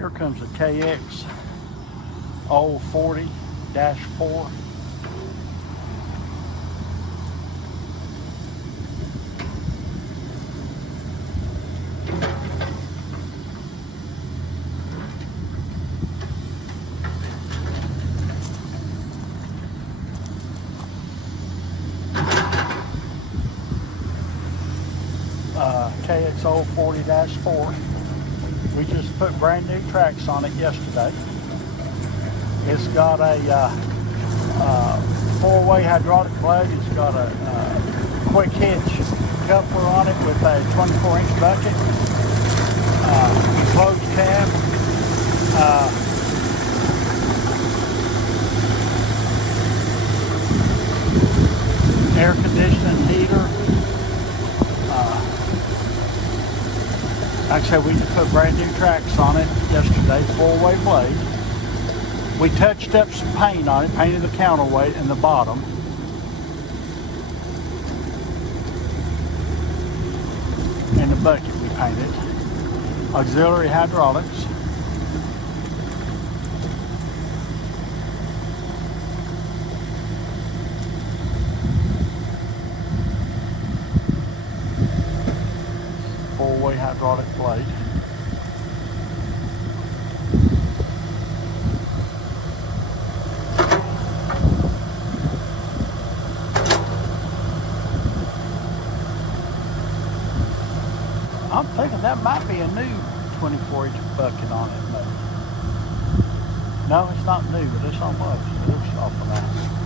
Here comes the KX040-4. KX040-4. We just put brand new tracks on it yesterday. It's got a four-way hydraulic blade. It's got a quick hitch coupler on it with a 24-inch bucket, closed cab, air conditioning heater. Like I said, we just put brand new tracks on it yesterday, four-way blade. We touched up some paint on it, painted the counterweight and the bottom. And the bucket we painted. Auxiliary hydraulics. Four-way hydraulic blade. I'm thinking that might be a new 24-inch bucket on it, but no, it's not new, but it's almost. It looks awful nice.